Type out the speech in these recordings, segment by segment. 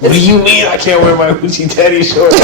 What do you mean I can't wear my Hoochie Teddy shorts?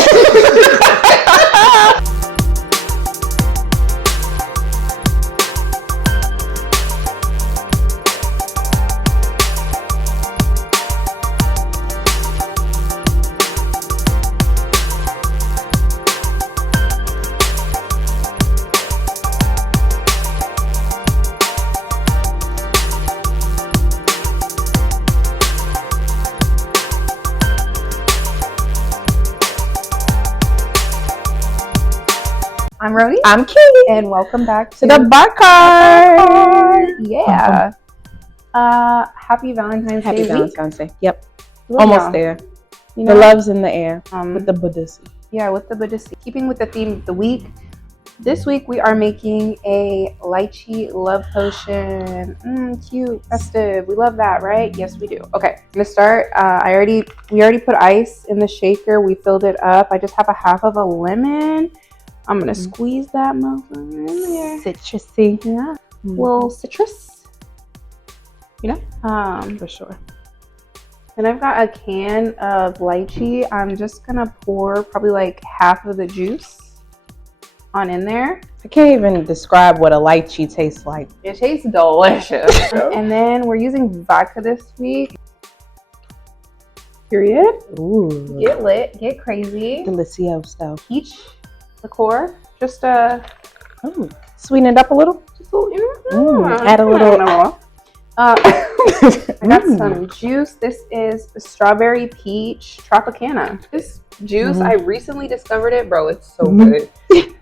I'm Rody. I'm Kate. And welcome back to the bar card. Yeah. Happy Valentine's Day. Happy Valentine's Day. Yep. Look Almost now. there. You know, The love's in the air with the Buddhist. Yeah, with the Buddhist. Keeping with the theme of the week, this week we are making a lychee love potion. Cute, festive. We love that, right? Yes, we do. Okay, I'm gonna start. We already put ice in the shaker. We filled it up. I just have a half of a lemon. I'm gonna squeeze that motherfucker in there. Citrusy. Yeah. Little citrus. You know? For sure. And I've got a can of lychee. I'm just gonna pour probably like half of the juice on in there. I can't even describe what a lychee tastes like. It tastes delicious. And then we're using vodka this week. Period. Ooh. Get lit, get crazy. Delicioso. Peach liqueur. Just Sweeten it up a little. Add a little. I got some juice. This is strawberry peach Tropicana. This juice, I recently discovered it, bro. It's so good.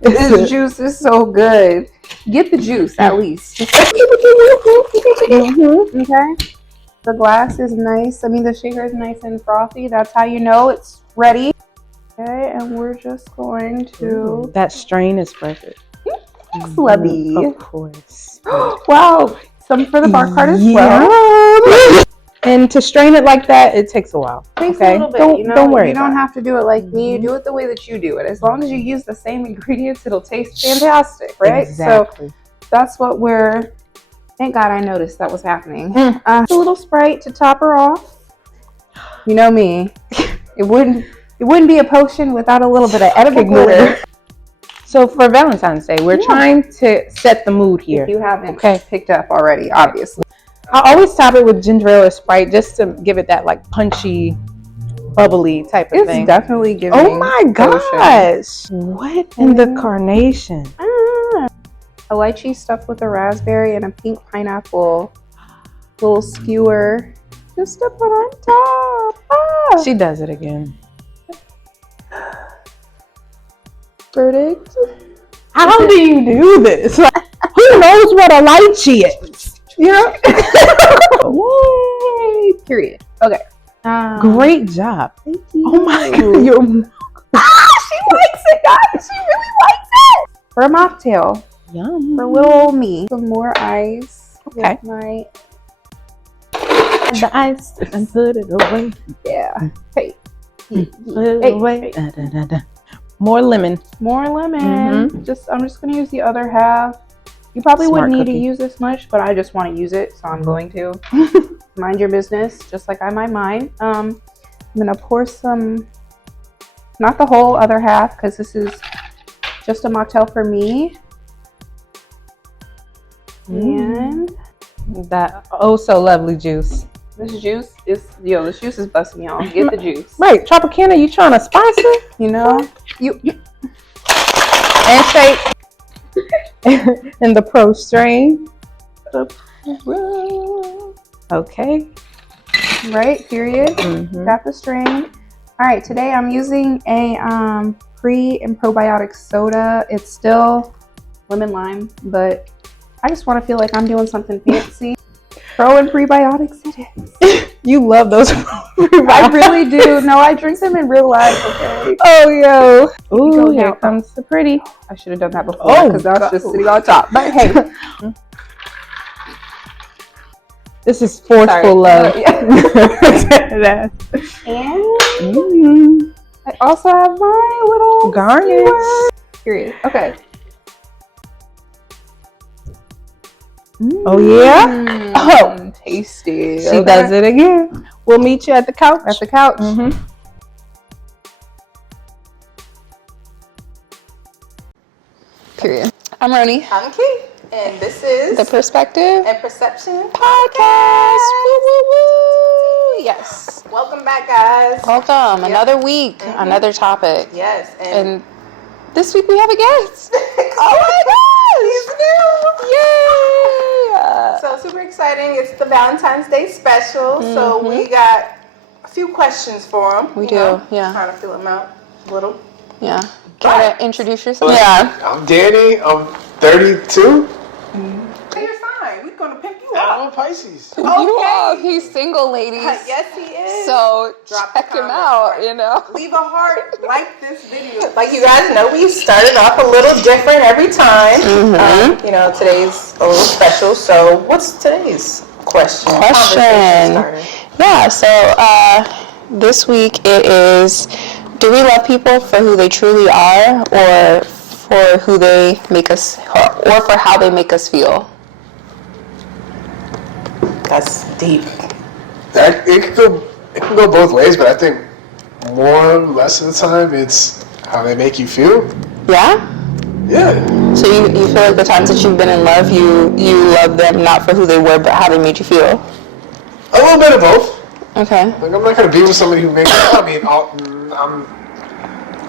This juice is so good. Get the juice at least. Okay. The glass is nice. I mean, the shaker is nice and frothy. That's how you know it's ready. Okay, and we're just going to. That strain is perfect. Slubby. Of course. Wow. Some for the bar card as well. And to strain it like that, it takes a while. It takes a little bit. Don't worry. You don't have to do it like me. You do it the way that you do it. As long as you use the same ingredients, it'll taste fantastic, right? Exactly. So that's what we're. Thank God I noticed that was happening. A little Sprite to top her off. You know me. It wouldn't be a potion without a little bit of edible glitter. So for Valentine's Day, we're trying to set the mood here. If you haven't picked up already, obviously. I always top it with ginger ale or Sprite just to give it that like punchy, bubbly type of thing. It's definitely giving. Oh my gosh! What in the carnation? A lychee stuffed with a raspberry and a pink pineapple. Little skewer just to put on top. She does it again. Verdict. How do you do this? Like, who knows what a lychee is? You know? Yay! Period. Okay. Great job. Thank you. Oh my god. She likes it, guys. She really likes it. For a mocktail. Yum. For little old me. Some more ice. Okay. With my the ice and put it away. Yeah. Hey. Put it away. Hey. Da, da, da, da. More lemon. More lemon. I'm just gonna use the other half. You probably wouldn't need to use this much, but I just want to use it, so I'm going to. Mind your business, just like I mind mine. I'm gonna pour some, not the whole other half, because this is just a mocktail for me. And that oh so lovely juice. this juice is busting, y'all. Get the juice. Right, Tropicana, you trying to sponsor? You know, you and shake. And the pro strain. Okay. Right, period. Got the strain. All right, today I'm using a pre and probiotic soda. It's still lemon lime, but I just want to feel like I'm doing something fancy. Pro and prebiotics it is. You love those. I really do. No, I drink them in real life. Okay. Oh, yo. Ooh, here comes the pretty. I should have done that before because that's just sitting on top. But hey. This is forceful love. And I also have my little garnish. Period. Okay. Oh yeah. Tasty. She does it again. We'll meet you at the couch. At the couch. Mm-hmm. Period. I'm Roni. I'm Kate, and this is The Perspective and Perception Podcast. Woo, woo, woo. Yes. Welcome back, guys. Welcome. Yep. Another week, another topic. Yes, And this week we have a guest. oh my gosh, he's new! Yay! So super exciting! It's the Valentine's Day special, so we got a few questions for him. We you do, know, yeah. Trying to fill him out a little. Yeah. Care to introduce yourself? Yeah. I'm Danny. I'm 32. Hey, you're fine. We're gonna pimp you I'm up. a Pisces. You are. He's single, ladies. Yes, he is. So Drop check the him comment. out, Right. you know. Leave a heart, like this video. Like you guys know, we started off a little different every time. You know, today's a little special. So, what's today's question? Conversation starter. Yeah, so this week it is, do we love people for who they truly are, or for who they make us, or for how they make us feel? That's deep. It can go both ways, but I think more or less of the time it's how they make you feel. Yeah? Yeah. So you feel like the times that you've been in love, you love them not for who they were, but how they made you feel? A little bit of both. Okay. Like, I'm not gonna be with somebody who makes. I mean, I'm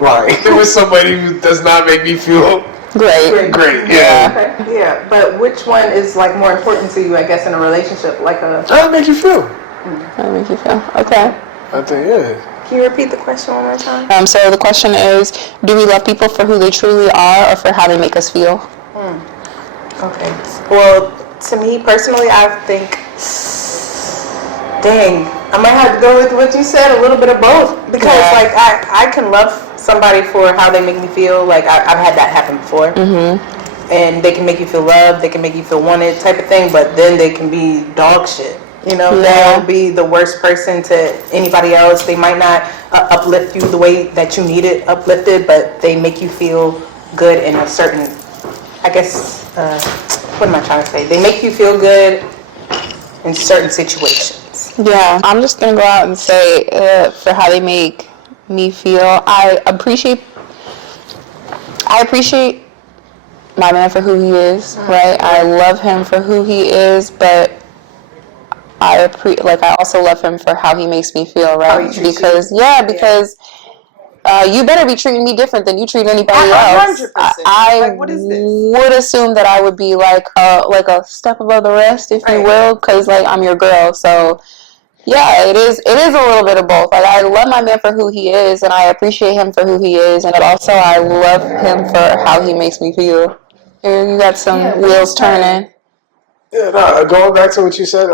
lying. With somebody who does not make me feel Great. great. Yeah. Okay. Yeah, but which one is like more important to you? I guess in a relationship, like a. How to make you feel? How they make you feel? Okay. I think yeah. Can you repeat the question one more time? So the question is, do we love people for who they truly are, or for how they make us feel? Okay. Well, to me personally, I think, dang, I might have to go with what you said, a little bit of both. Because, like, I can love somebody for how they make me feel. Like, I've had that happen before. Mm-hmm. And they can make you feel loved, they can make you feel wanted type of thing, but then they can be dog shit. You know, they'll be the worst person to anybody else. They might not uplift you the way that you need it uplifted, but they make you feel good in a certain, I guess, what am I trying to say? They make you feel good in certain situations. Yeah, I'm just gonna go out and say for how they make me feel. I appreciate my man for who he is, right? I love him for who he is, but I also love him for how he makes me feel, right? Because you better be treating me different than you treat anybody else. 100%. I Like, what is this? would assume that I would be like a step above the rest, if you will, because like I'm your girl. So yeah, it is a little bit of both. Like, I love my man for who he is, and I appreciate him for who he is, and also I love him for how he makes me feel. Here, you got some wheels turning. Yeah, no, going back to what you said,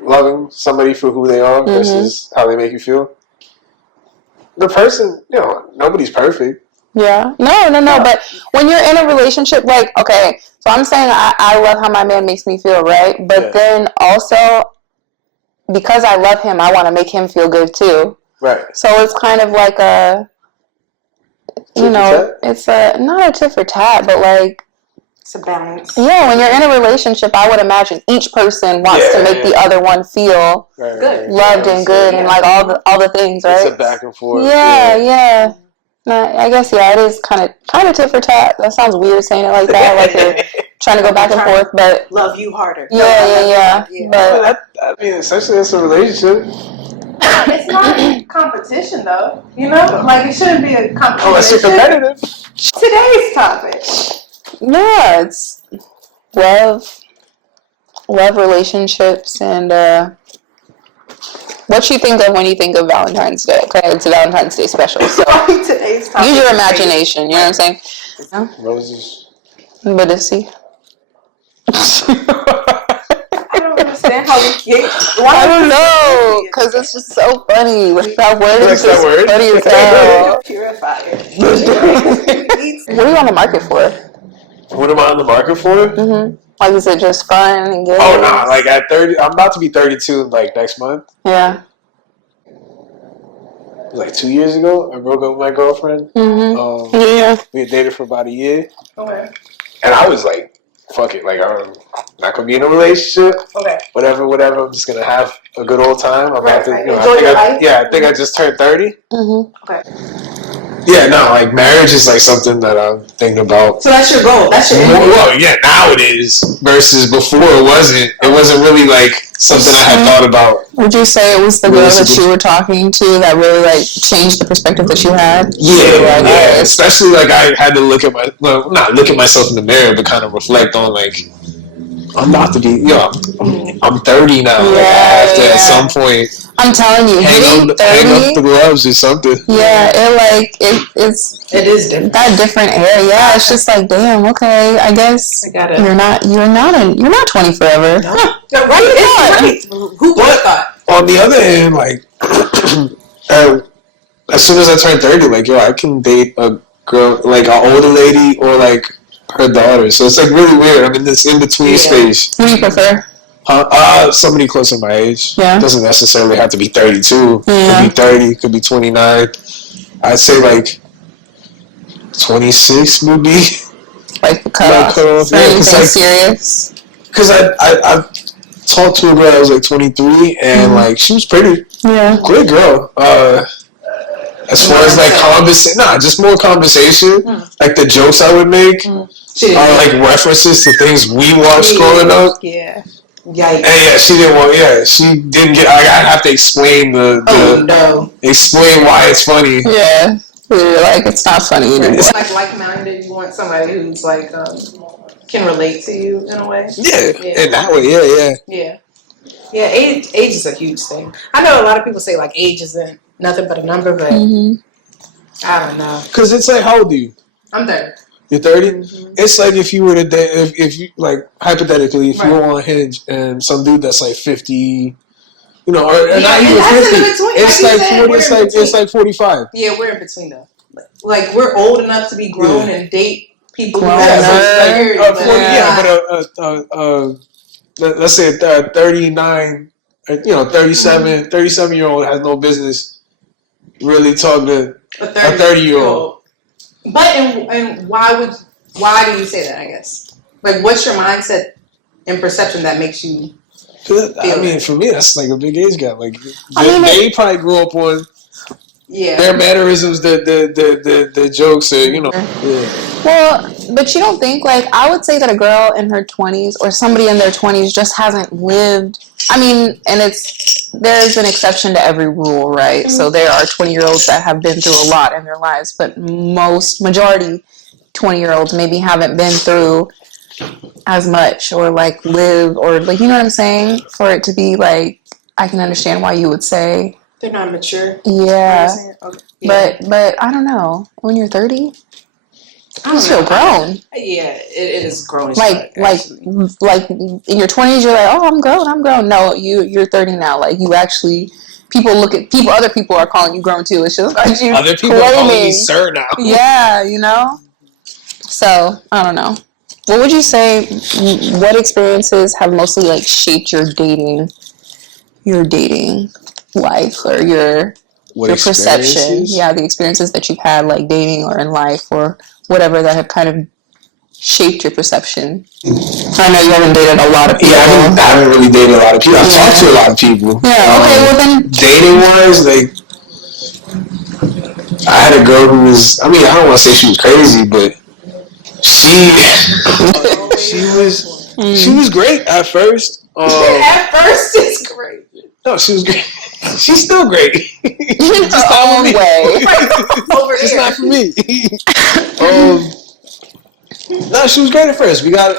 loving somebody for who they are versus how they make you feel. The person, you know, nobody's perfect. Yeah. No. But when you're in a relationship, like, okay, so I'm saying I love how my man makes me feel, right? But then also, because I love him, I want to make him feel good too. Right. So it's kind of like it's not a tit for tat, but like, It's a balance. yeah, when you're in a relationship, I would imagine each person wants to make the other one feel Good. loved and good and like all the things, right? It's a back and forth. Yeah. No, I guess it is kind of tit for tat. That sounds weird saying it like that, like you're trying to go back and forth, but love you harder. Yeah. But I mean, essentially, it's a relationship. It's not competition, though. You know, like it shouldn't be a competition. Unless you're competitive. Today's topic. yeah, it's love relationships, and what you think of when you think of Valentine's Day. Okay, it's a Valentine's Day special, so Today's topic. use your imagination. You know what I'm saying? Roses. But to see. I don't understand how we get. I don't know, because it's just so funny. With that word, it's just funny as hell. Purifier. What are you on the market for? What am I on the market for? Mm-hmm. Like, is it just fun and games? Oh, no. Like, at 30, I'm about to be 32, like, next month. Yeah. Like 2 years ago, I broke up with my girlfriend. Mm-hmm. We had dated for about a year. Okay. And I was like, fuck it. Like, I'm not gonna be in a relationship. Okay. Whatever. I'm just gonna have a good old time. I'm Right, about to, right. you know, Enjoy your life. I think I just turned 30. Mm-hmm. Okay. Yeah, no, like marriage is like something that I'm thinking about. So that's your goal. That's your Well, yeah, now it is versus before it wasn't. It wasn't really like something I had thought about. Would you say it was the girl that you were talking to that really like changed the perspective that you had? Yeah. Especially like I had to look at not look at myself in the mirror, but kind of reflect on like I'm about to be, I'm 30 now. Yeah, like I have to at some point. I'm telling you, hang up the gloves or something. Yeah, it is different. That different era. Yeah, it's just like, damn. Okay, I guess you're not 20 forever. No. Right. Who would have thought? On the other hand, like as soon as I turn 30, like I can date a girl, like an older lady or like her daughter. So it's like really weird. I'm in this in between stage. Who do you prefer? Somebody close to my age. Yeah. Doesn't necessarily have to be 32. Yeah. Could be 30. Could be 29. I'd say like 26 would be like the cutoff. For anything serious? Because I talked to a girl that was like 23 and like she was pretty. Yeah. Great girl. As far as like just more conversation. Like the jokes I would make are like references to things we watched growing up. Yeah. Yikes. And yeah, she didn't want. Yeah, she didn't get. I have to explain explain why it's funny. Yeah, you're like it's not funny anymore. It's like-minded. You want somebody who's like can relate to you in a way. Yeah, in that way. Yeah. Age is a huge thing. I know a lot of people say like age isn't nothing but a number, but I don't know. Because it's like, how old are you? I'm 30. You're 30? It's like if you were to date, if you, like, hypothetically, if you were on Hinge and some dude that's like 50, you know, or not even 50, it's like 40, it's like 45. Yeah, we're in between though. Like, we're old enough to be grown and date people who let's say a 39, 37-year-old has no business really talking to a 30-year-old. But and why do you say that? I guess like what's your mindset and perception that makes you? I mean, for me, that's like a big age gap. Like they probably grew up on their mannerisms, the jokes, you know. Yeah. Well, but you don't think like I would say that a girl in her 20s or somebody in their 20s just hasn't lived. I mean, and there's an exception to every rule, right? So there are 20-year-olds that have been through a lot in their lives, but majority 20-year-olds maybe haven't been through as much or like live or like, you know what I'm saying? For it to be like, I can understand why you would say they're not mature. Yeah. Okay. But I don't know. When you're 30, you feel grown. Yeah, it is grown. Like in your 20s, you're like, oh, I'm grown. No, you're 30 now. Like you actually, other people are calling you grown too. It's just like you other people are calling me sir now. Yeah, you know. So I don't know. What would you say? What experiences have mostly like shaped your dating life or your perception? Yeah, the experiences that you've had like dating or in life or whatever that have kind of shaped your perception. I know you haven't dated a lot of people. Yeah, I haven't really dated a lot of people. I've talked to a lot of people. Yeah, okay, well then dating wise, like I had a girl who was, I mean, I don't want to say she was crazy, but she was great at first. At first, it's great. No, she was great. She's still great. Just not for me. It's not for me. No, she was great at first. We got,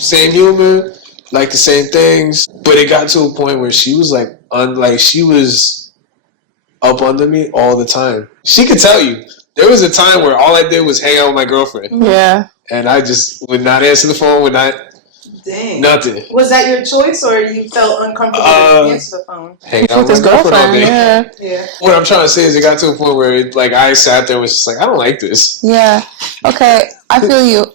same humor, like the same things. But it got to a point where she was she was up under me all the time. She could tell you. There was a time where all I did was hang out with my girlfriend. Yeah. And I just would not answer the phone, Dang. Nothing. Was that your choice, or you felt uncomfortable to answer the phone? Hang out with his girlfriend all day. Yeah. What I'm trying to say is, it got to a point where, I sat there and was just like, I don't like this. Yeah. Okay. I feel you.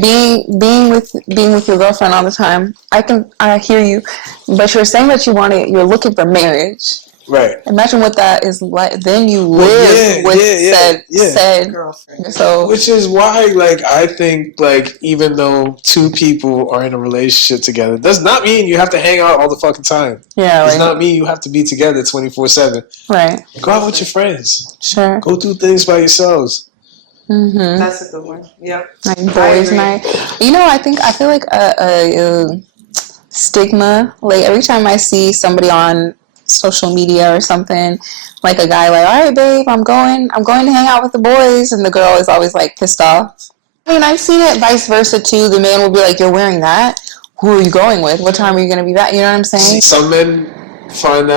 being with your girlfriend all the time. I hear you, but you're saying that you're looking for marriage. Right. Imagine what that is like. Then you live with said girlfriend. So, which is why, like, I think, like, even though two people are in a relationship together, does not mean you have to hang out all the fucking time. yeah, Does right. not mean you have to be together 24/7. Right. Go out with your friends. Sure. Go do things by yourselves. Mm-hmm. That's a good one. Yep. Like boys' night. You know, I feel like a stigma. Like every time I see somebody on social media or something, like a guy like, all right, babe, I'm going to hang out with the boys, and the girl is always like pissed off. I mean, I've seen it vice versa too. The man will be like, you're wearing that? Who are you going with? What time are you going to be back? You know what I'm saying? Some men find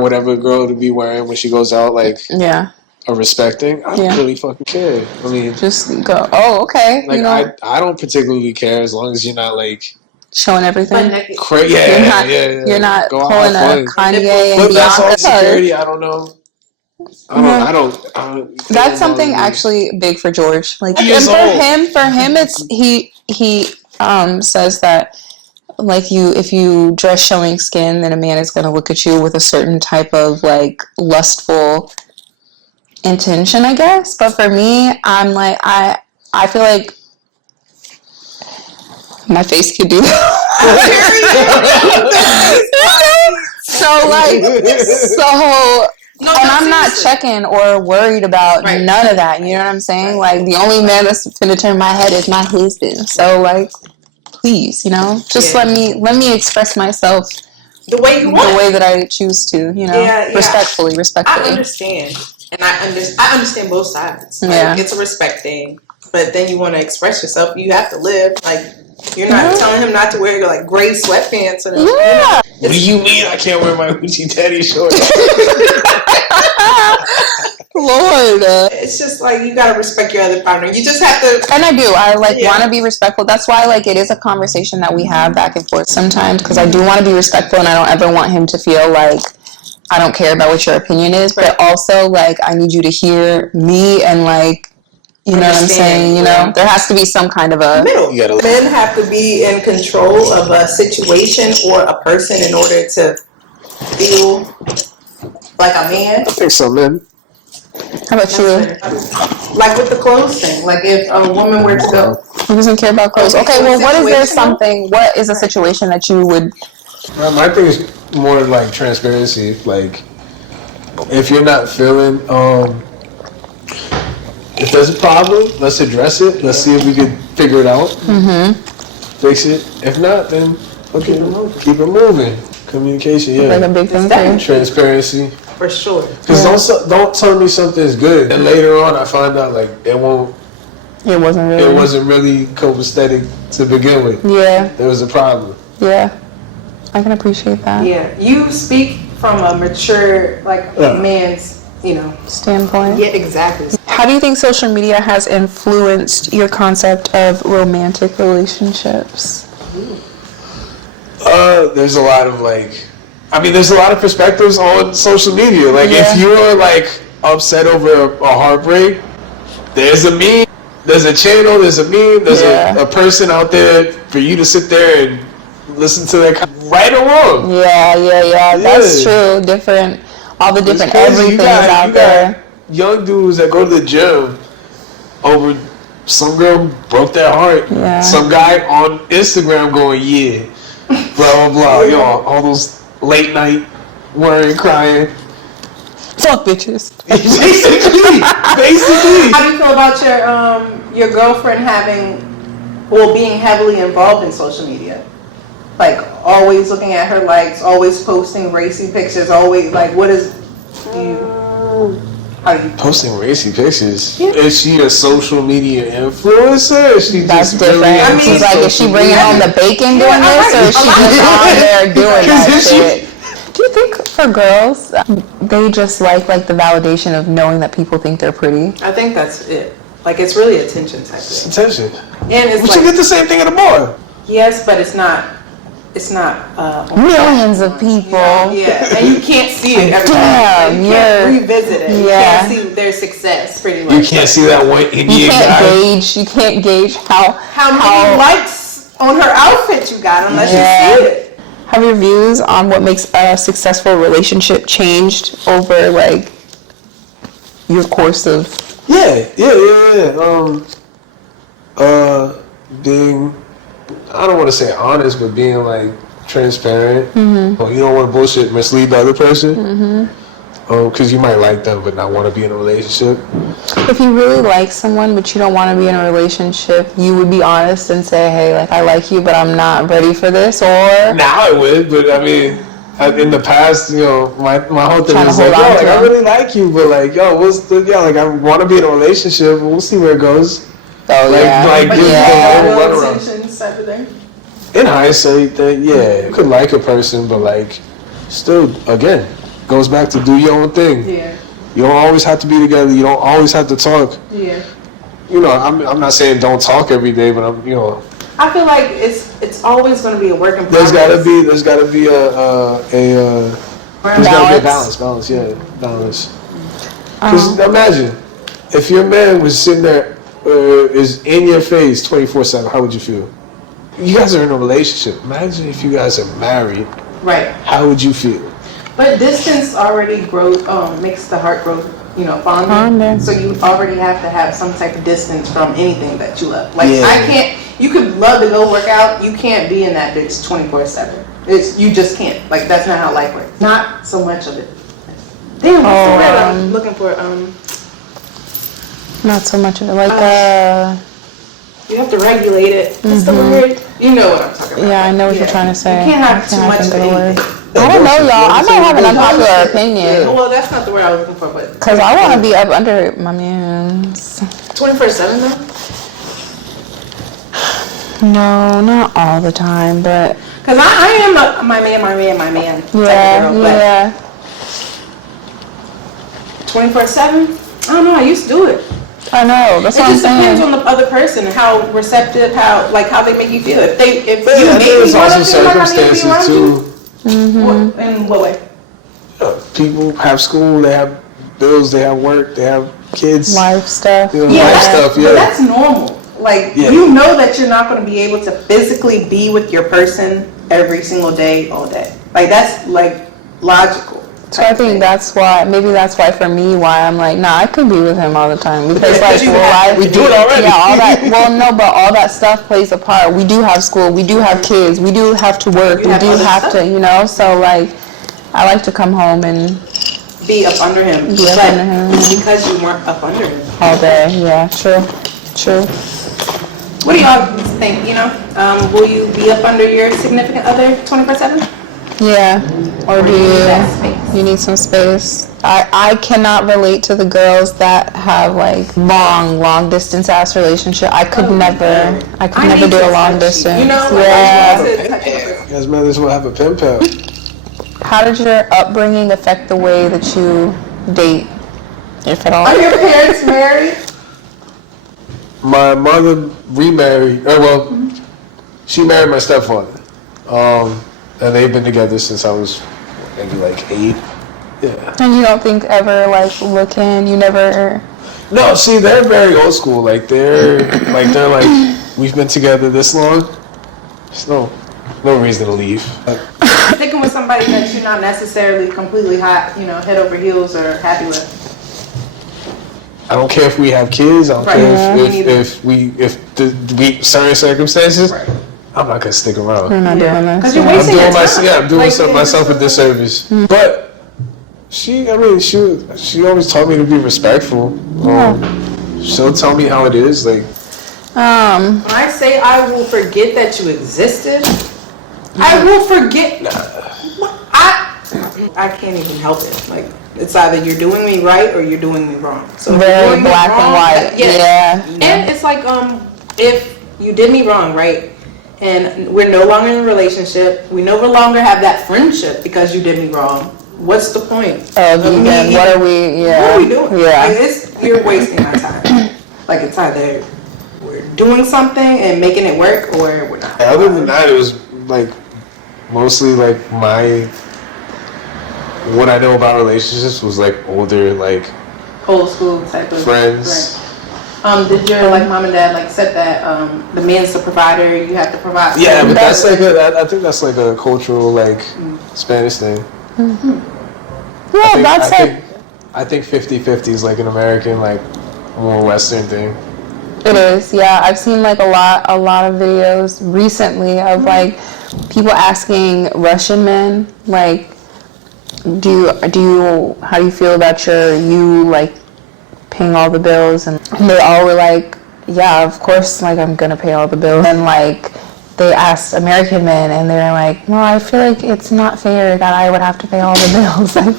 whatever girl to be wearing when she goes out, like, Yeah. a respecting. I don't really fucking care. I mean, just go, oh, okay. Like, you know, I don't particularly care as long as you're not, like, showing everything. You're not go pulling a Kanye and but that's all Bianca. security. I don't know. I don't. That's something actually big for George. Like, and for him, it's he says that, like, if you dress showing skin, then a man is going to look at you with a certain type of, like, lustful intention, I guess. But for me, I'm like, I feel like my face could do that. And I'm not checking or worried about none of that. You know what I'm saying? Like, the only man that's finna turn my head is my husband. So, like, please, you know, just let me express myself the way you want, the way that I choose to. You know, respectfully. I understand, and I understand both sides. Like, it's a respect thing, but then you want to express yourself. You have to live. Like, you're not telling him not to wear, like, gray sweatpants. And what do you mean I can't wear my Gucci Daddy shorts? Lord, it's just like you gotta respect your other partner. You just have to, and I do. I want to be respectful. That's why, like, it is a conversation that we have back and forth sometimes, because I do want to be respectful, and I don't ever want him to feel like I don't care about what your opinion is. But also, like, I need you to hear me and, like, you know what I'm saying? You know, there has to be some kind of a middle. Men have to be in control of a situation or a person in order to feel like a man. I think so, man. How about you? Like with the clothes thing. Like, if a woman were to go, he doesn't care about clothes. Okay, well, what is a situation that you would? My thing is more like transparency. Like, if you're not feeling, if there's a problem, let's address it. Let's see if we can figure it out. Mm-hmm. Fix it. If not, then keep it moving. Communication, like a big thing too. Transparency. For sure. Because don't tell me something's good, and later on I find out, like, it wasn't really copacetic to begin with. Yeah. There was a problem. Yeah. I can appreciate that. Yeah. You speak from a mature, like, man's, you know, standpoint. Yeah, exactly. How do you think social media has influenced your concept of romantic relationships? There's a lot of, like, there's a lot of perspectives on social media. Like, if you're, like, upset over a heartbreak, there's a meme, there's a channel, there's a meme, there's a person out there for you to sit there and listen to their right or wrong. Yeah. That's true. All the different everything's out there. Young dudes that go to the gym over some girl broke their heart. Yeah. Some guy on Instagram going, blah, blah, blah. Yo, all those late night worrying, crying. Fuck bitches. Basically. How do you feel about your girlfriend being heavily involved in social media? Like, always looking at her likes, always posting racy pictures, always, like, how do you posting racy pictures? Yeah. Is she a social media influencer? Is she That's just different. Really She's like, is she bringing home the bacon doing this, or is she just on there doing that shit? Do you think for girls, they just like the validation of knowing that people think they're pretty? I think that's it. Like, it's really attention type thing. It's attention. And it's you get the same thing at a bar. Yes, but it's not millions of people. Yeah, and you can't see it every time. You can't revisit it. You can't see their success, pretty much. You can't see that one Indian guy. You can't gauge how many likes on her outfit you got unless you see it. Have your views on what makes a successful relationship changed over like your course of? Yeah. Being, I don't want to say honest, but being like transparent. You don't want to bullshit, mislead the other person. Because you might like them but not want to be in a relationship. If you really like someone but you don't want to be in a relationship, you would be honest and say, hey, like I like you but I'm not ready for this, or? Now I would, but I mean, in the past, you know, my whole thing Trying to was like, hold yo, on like to I them. really like you, but like, yo, like I want to be in a relationship, but we'll see where it goes. Oh, yeah. Like, give yeah. the whole runaround. Intentions type of thing. In hindsight, that you could like a person, but like, still, again, goes back to do your own thing. Yeah. You don't always have to be together. You don't always have to talk. Yeah. You know, I'm not saying don't talk every day, but I'm, you know. I feel like it's always going to be a work in There's progress. gotta be a balance. Yeah, balance. Because imagine if your man was sitting there, is in your face 24/7. How would you feel? You guys are in a relationship. Imagine if you guys are married. Right. How would you feel? But distance already makes the heart grow, fonder. Fonder. So you already have to have some type of distance from anything that you love. Like Yeah. you could love to go work out, you can't be in that bitch 24/7. You just can't. Like that's not how life works. Not so much of it. Damn, what's the word I'm looking for? Not so much of it, like You have to regulate it. What's the word? You know what I'm talking about. yeah, I know what you're trying to say. You can't have I too can't much of think of the word. anything. I don't know, y'all. I might have an unpopular opinion. Well, that's not the word I was looking for, but Because I want to be up under my man's. 24/7 though. No, not all the time, but Because I am my man type of yeah, girl, but yeah. 24/7, I don't know. I used to do it. I know. That's It what I'm just depends saying. on the other person, how receptive, how they make you feel. If you But make there's me want also to feel like I need to be circumstances around too. you, in what way? People have school, they have bills, they have work, they have kids. Life stuff. You know, Yeah, life that's, stuff. but Yeah. that's normal. Like Yeah. you know that you're not going to be able to physically be with your person every single day, all day. Like that's like logical. So I think maybe that's why for me, why I'm like, nah, I could be with him all the time. Because like, We do it already. yeah, all that, well, no, but all that stuff plays a part. We do have school, we do have kids, we do have to work, we have do other have stuff. to, so like, I like to come home and Be up under him, Be up but under him. because you weren't up under him. all day, yeah, true. What do y'all think? Will you be up under your significant other 24/7? Yeah, or do that space? you need some space? I cannot relate to the girls that have like long distance ass relationship. I could never need do a to long touch distance. you. Like, Yeah. I just wanted to touch you. You guys might as well have a pen pal. How did your upbringing affect the way that you date, if at all? Are your parents married? My mother remarried. She married my stepfather. And they've been together since I was maybe like 8. Yeah. And you don't think ever like looking, you never. No, see, they're very old school. Like they're like we've been together this long. There's no reason to leave. Sticking with somebody that you're not necessarily completely hot, head over heels or happy with. I don't care if we have kids. I don't Right. care Yeah. if we certain circumstances. Right. I'm not gonna stick around. We're not doing this. Because you're I'm wasting doing your time. I'm doing Like, myself a disservice. But she always taught me to be respectful. She'll tell me how it is. Like, When I say I will forget that you existed, I will forget. I can't even help it. Like it's either you're doing me right or you're doing me wrong. So if you're Very doing me black and wrong, white. yes. Yeah. And it's like if you did me wrong, right? And we're no longer in a relationship. We no longer have that friendship because you did me wrong. What's the point? What are we? Yeah. What are we doing? Yeah. Like you're wasting my time. Like it's either we're doing something and making it work or we're not. other than that, it was like mostly like what I know about relationships was like older, like Old school type of friends. Did your like mom and dad like said that the man's the provider, you have to provide? Yeah, but that's like I think that's like a cultural like Spanish thing. Yeah, that's it. I think 50-50 is like an American like more Western thing. It is, yeah. I've seen like a lot of videos recently of like people asking Russian men like, how do you feel about you like paying all the bills? And they all were like, yeah, of course, like I'm gonna pay all the bills. And like they asked American men, and they're like, well, I feel like it's not fair that I would have to pay all the bills. I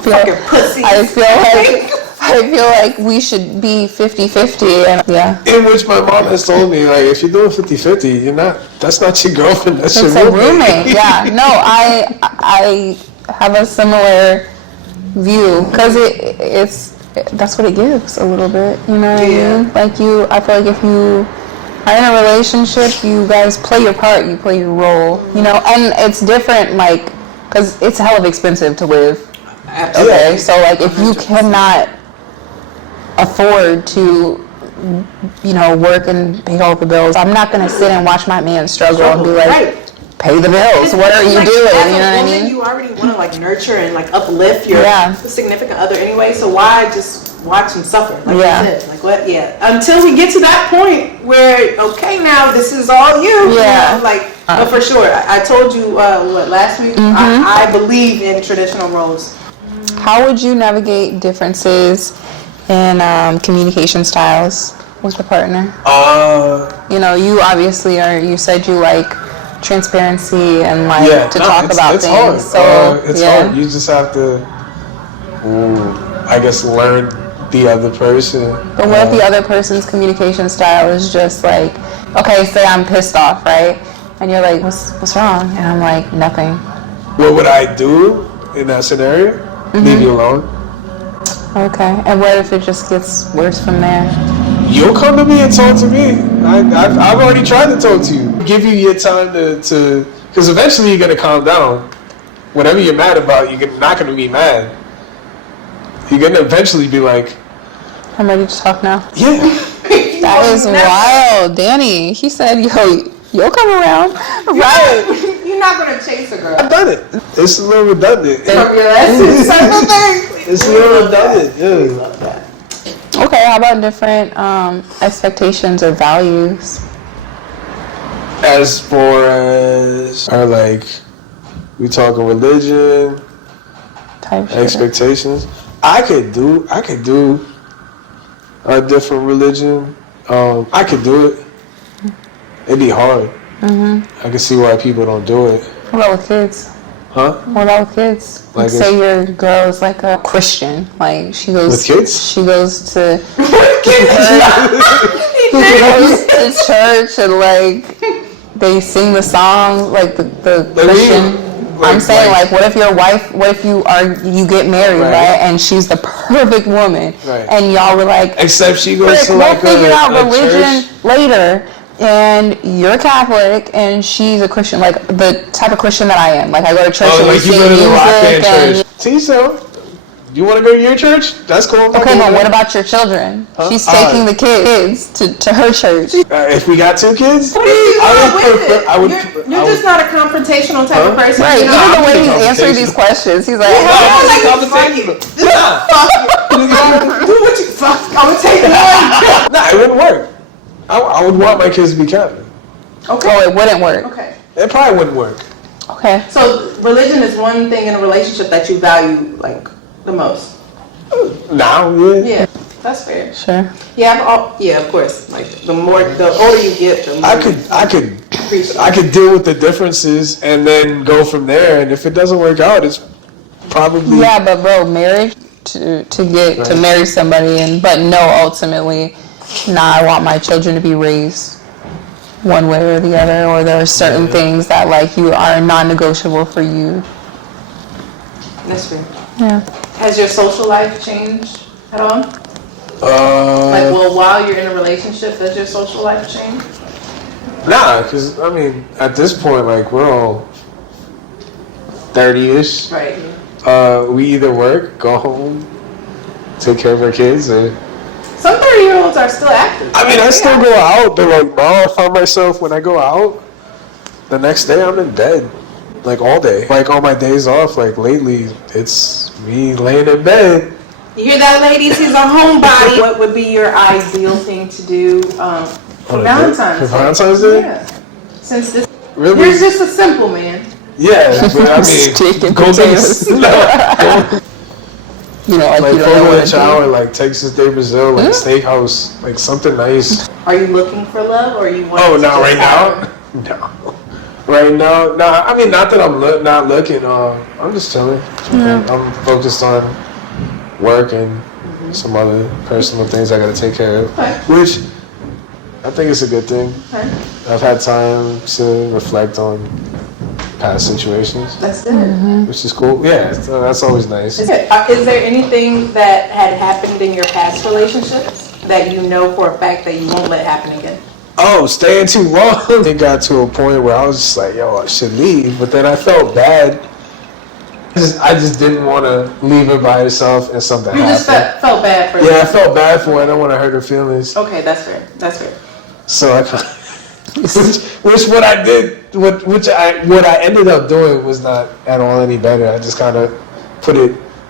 feel like we should be 50-50. And yeah. In which my mom has told me, like, if you're doing 50-50, that's not your girlfriend, that's It's your a roommate. roommate. Yeah. No, I have a similar view because it's that's what it gives a little bit. You know what I mean? Like I feel like if you are in a relationship, you guys play your part, you play your role. You know, and it's different, like, because it's hell of expensive to live. Absolutely. Okay, so like if you cannot afford to, work and pay all the bills, I'm not gonna sit and watch my man struggle and be like, pay the bills. What are you like, doing? As you know what I mean? You already want to like nurture and like uplift your significant other anyway. So why just watch him suffer? Like you said, like what? Yeah. Until we get to that point where now this is all you. Yeah. You know, but for sure, I told you last week. I believe in traditional roles. How would you navigate differences in communication styles with the partner? You obviously you said you like transparency and like to talk about it's things. Hard. It's hard. You just have to, I guess, learn the other person. But what if the other person's communication style is just like, okay, say I'm pissed off, right? And you're like, what's wrong? And I'm like, nothing. What would I do in that scenario? Leave you alone. Okay. And what if it just gets worse from there? You'll come to me and talk to me. I've already tried to talk to you. Give you your time to because eventually you're going to calm down. Whatever you're mad about, you're not going to be mad. You're going to eventually be like, I'm ready to talk now. Yeah. That is wild. Danny, he said, you'll come around. Right. You're not going to chase a girl. I've done it. It's a little redundant. It's a little redundant. Yeah. Love that. Okay, how about different expectations or values? As far as we talking religion, Type shit. expectations. I could do a different religion. I could do it. It'd be hard. I can see why people don't do it. What about with kids? Huh? What about with kids? Like say your girl is like a Christian, like she goes with kids. She goes to church and like they sing the song like the Christian. I'm saying like what if your wife? What if you get married right? And she's the perfect woman, right? And y'all were like, except she goes to we'll figure out religion church later. And you're Catholic, and she's a Christian, like the type of Christian that I am. Like I go to church and we sing music. And see, so you want to go to your church? That's cool. Okay, but what about your children? Huh? She's taking the kids to her church. If we got 2 kids, what You're just not a confrontational type of person. Right? Even the way he's answering these questions, he's like, do what you fuck. I would take one. Nah, it wouldn't work. I would want my kids to be Catholic. Okay. Oh, it wouldn't work. Okay. It probably wouldn't work. Okay. So religion is one thing in a relationship that you value like the most. Now, yeah. Yeah, that's fair. Sure. Yeah, of course. Like the older you get, the more I could deal with the differences and then go from there. And if it doesn't work out, it's probably but bro, marriage to marry somebody but ultimately. Nah, I want my children to be raised one way or the other, or there are certain things that like you are non-negotiable for you. That's fair. Yeah. Has your social life changed at all? While you're in a relationship, does your social life change? Nah, because I mean, at this point, like we're all 30-ish. Right. We either work, go home, take care of our kids, or Some 30-year-olds are still active. I mean, I still go out, but like now I find myself when I go out, the next day I'm in bed, like all day. Like on my days off, like lately, it's me laying in bed. You hear that, ladies? He's a homebody. What would be your ideal thing to do for Valentine's Day? For Valentine's Day? Yeah. Since this, Really? here's just a simple man. Yeah, but I Steak mean, and go to potatoes. You know, like like you don't go know to what a to shower, like Texas Day Brazil, like steakhouse, like something nice. Are you looking for love, or you want? Oh, to not just right have- now. No. Right now, no. I mean, not that I'm not looking. I'm just chilling. I'm focused on work and some other personal things I got to take care of, Okay. which I think is a good thing. Okay. I've had time to reflect on past situations, That's good. which is cool. Yeah, so that's always nice. Is there anything that had happened in your past relationships that you know for a fact that you won't let happen again? Oh, staying too long. It got to a point where I was just like, yo, I should leave. But then I felt bad. I just didn't want to leave her by herself and something You just happened. felt bad for Yeah, I felt bad for her. I don't want to hurt her feelings. Okay, that's fair. That's fair. So I kind of, which what I did, what I ended up doing was not at all any better. I just kind of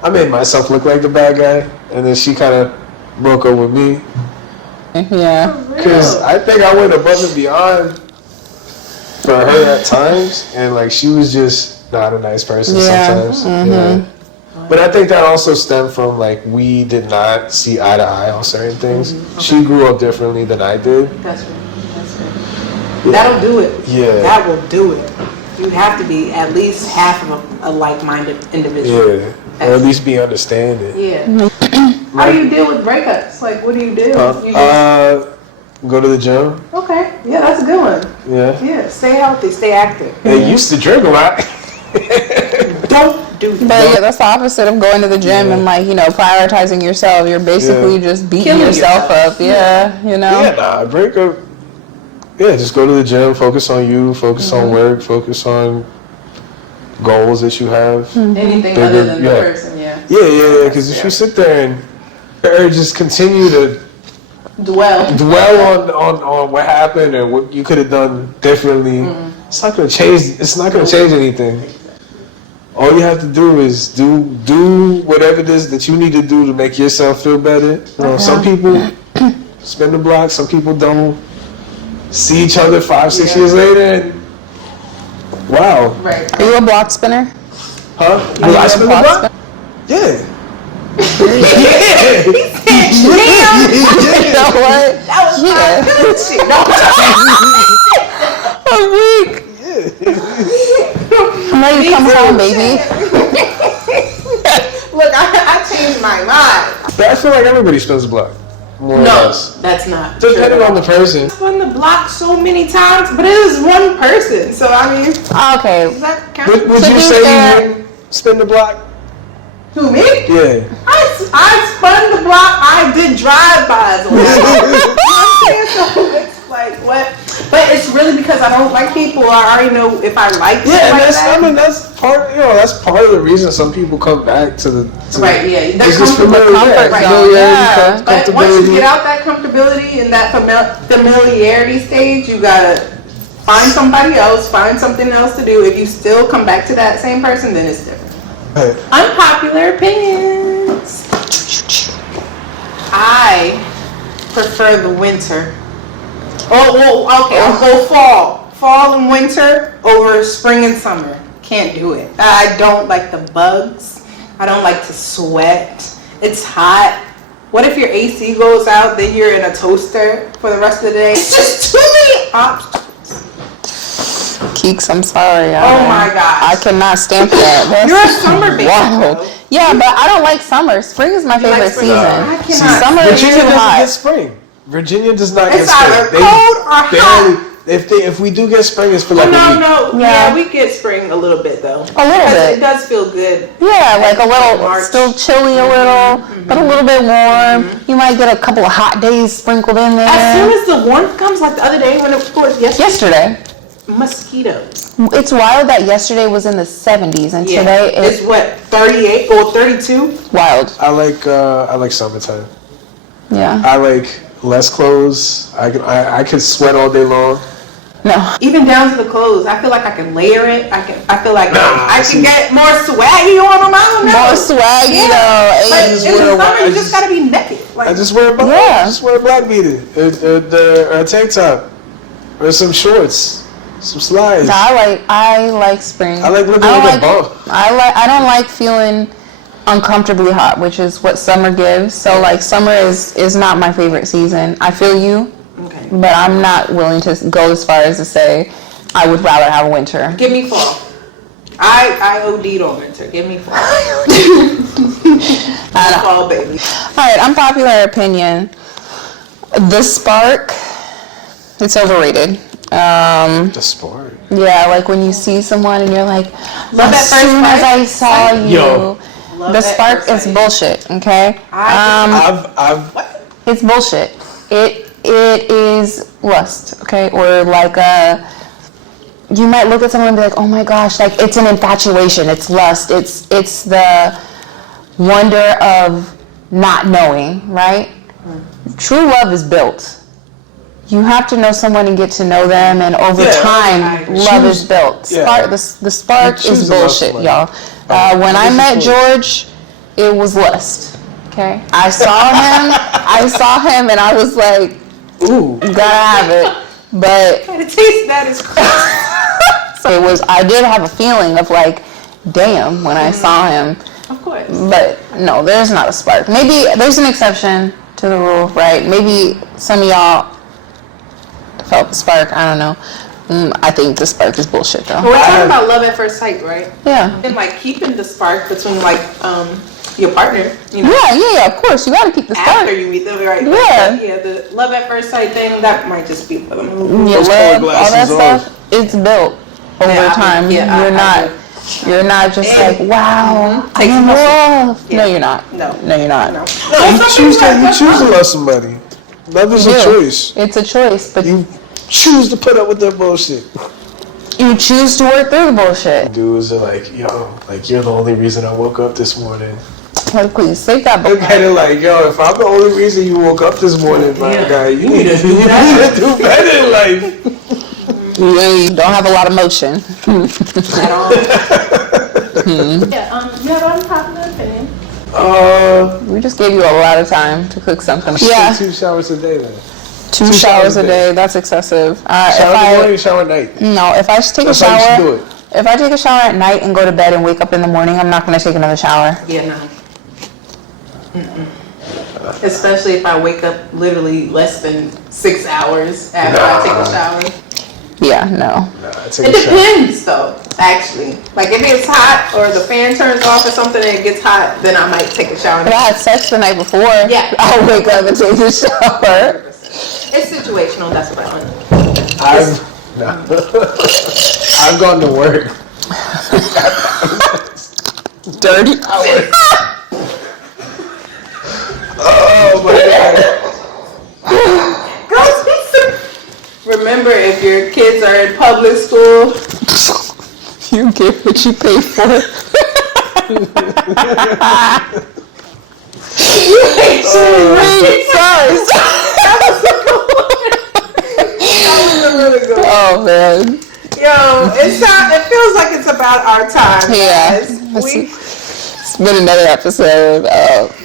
I made myself look like the bad guy, and then she kind of broke up with me. Yeah. Because I think I went above and beyond for her at times, and like she was just not a nice person sometimes. Yeah. But I think that also stemmed from like we did not see eye to eye on certain things. Okay. She grew up differently than I did. That's right. That's right. That'll do it. Yeah. That will do it. You have to be at least half of a like-minded individual. Yeah. Or at least be understanding. Yeah. How do you deal with breakups? Like, what do you do? You Go to the gym. okay. Yeah, that's a good one. Yeah. Yeah. Stay healthy. Stay active. They used to drink a lot. Don't do that. But yeah, that's the opposite of going to the gym and like, you know, prioritizing yourself. You're basically just beating Killing yourself yourself. up. Yeah, you know. Yeah, nah, break up. Yeah, just go to the gym, focus on you, focus on work, focus on goals that you have. Anything Bigger- other than the yeah. person, yeah. Yeah, because if you sit there and or just continue to Dwell. on what happened and what you could have done differently, it's not gonna change. It's not gonna change anything. All you have to do is do whatever it is that you need to do to make yourself feel better. You know, some people spin the block, some people don't. See each other 5-6 years later, and wow, Right. Are you a block spinner? huh? Are you I a spin the block block? Yeah. You know what? That was Yeah. good shit. I'm weak. I'm ready to come home, baby. Look, I changed my mind. But I feel like everybody spins the block, more or No, less. that's not. Depending on the person. I've spun the block so many times, but it is one person. So I mean, does Okay. that count? Would To you be say fair- you wouldn't spin the block? Who, me? Yeah. I spun the block. I did drive-bys on that. You know what I'm saying? So it's like, what? But it's really because I don't like people. I already know if I like them Yeah, like that's. that. I mean, that's part. That's part of the reason some people come back to the. Right, yeah. That It's just comfort familiarity. zone, Familiarity, yeah. But once you comfortability. get out that comfortability and that familiarity stage, you gotta find somebody else, find something else to do. If you still come back to that same person, then it's different. Right. Unpopular opinions. I prefer the winter. Oh, well, okay, I'll go fall. Fall and winter over spring and summer. Can't do it. I don't like the bugs. I don't like to sweat. It's hot. What if your AC goes out, then you're in a toaster for the rest of the day? It's just too many options. Keeks, I'm sorry. Oh my gosh. I cannot stamp that. That's You're a summer baby, wild. though. Yeah, but I don't like summer. Spring is my You like favorite spring? season. I cannot. Summer is Virginia too doesn't hot. get spring. Virginia does not get It's spring. either cold or hot. If we do get spring, it's for like a week. No. Yeah. Yeah, we get spring a little bit though. A little Because bit. It does feel good. Yeah, like a little, March. still chilly a little, but a little bit warm. You might get a couple of hot days sprinkled in As soon there. as the warmth comes, like the other day when it was Yesterday. mosquitoes. It's wild that yesterday was in the 70s and Yeah. today It's is what, 38 or 32? wild. I like summertime. Yeah. I like less clothes. I could sweat all day long. No. Even down to the clothes, I feel like I can layer it. I feel like I see. can get more swaggy on them. I don't know. More swaggy Yeah. though. But Hey, in the summer, you just gotta be naked. Like, I just wear a black. Yeah. I just wear a black beater, a tank top, or some shorts, some slides. I like spring. I like looking I don't like a bump. I don't like feeling uncomfortably hot, which is what summer gives. So like summer is not my favorite season. I feel you, okay. but I'm not willing to go as far as to say I would rather have winter. Give me fall. I OD'd on winter. Give me fall. Fall, baby. All right, unpopular opinion. The spark, it's overrated. The sport. Yeah, like when you see someone and you're like, Love as at first soon as sight. I saw you, Yo. Love the at spark first is sight. bullshit. Okay, I've it's bullshit. It is lust. Okay, or like you might look at someone and be like, oh my gosh, like it's an infatuation. It's lust. It's the wonder of not knowing, right? True love is built. You have to know someone and get to know them, and over time, love is built. The spark You choose is to love bullshit, somebody. y'all. When I met George, it was lust. Okay, I saw him, and I was like, ooh. gotta have it. But The taste that is crazy. I did have a feeling of like, damn, when I saw him. Of course. But no, there's not a spark. Maybe there's an exception to the rule, right? Maybe some of y'all felt the spark. I don't know. I think the spark is bullshit though. We're talking about love at first sight, right? Yeah. And like keeping the spark between like your partner, you know, Yeah, of course. You gotta keep the spark. after you meet them, right? Yeah. Yeah, the love at first sight thing, that might just be for the movie. Your Those love, cold all that glasses on. stuff, it's built over Yeah, I time. mean, yeah, You're not just like, wow, I'm Takes in muscle. love. Yeah. No, you're not. No. You're not. No. You choose to love somebody. Love is a You. choice. It's a choice, but You choose to put up with that bullshit. you choose to work through the bullshit. Dudes are like, yo, like you're the only reason I woke up this morning. Like, please, save that Look book. at it like, yo, if I'm the only reason you woke up this morning, my Yeah. guy, you need to do better in life. You don't have a lot of motion. At all. Yeah, you have an unpopular opinion. We just gave you a lot of time to cook something. Take 2 showers a day then. Two showers a day. That's excessive. Shower in the morning, shower at night. No, if I just take That's a how you should shower, do it. if I take a shower at night and go to bed and wake up in the morning, I'm not going to take another shower. Yeah, no. Especially if I wake up literally less than 6 hours after I take a shower. Yeah, no. Nah, take It a shower. depends though, actually. Like if it's hot or the fan turns off or something and it gets hot, then I might take a shower. If I had sex the night before, Yeah. I'll wake up and take a shower. It's situational, that's what I want. I've gone to work. Dirty. Oh my god. Remember, if your kids are in public school, You get what you pay for. Oh man. yo, it feels like it's about our time, Yeah. guys. It's been another episode of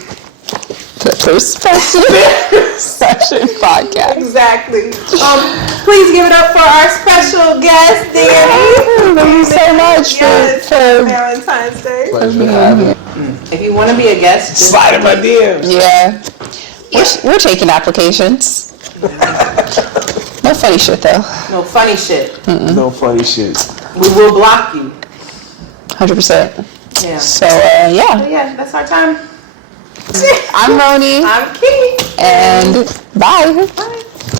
the Perspective Podcast. Exactly. Please give it up for our special guest, Danny. Thank you so much Yes, for Valentine's Day. Pleasure. If you want to be a guest, just Slide in my DMs. yeah. We're taking applications. No funny shit though. no funny shit. No funny shit. We will block you. 100%. Yeah. So yeah. But yeah, that's our time. I'm Roni I'm Key. and bye. Bye.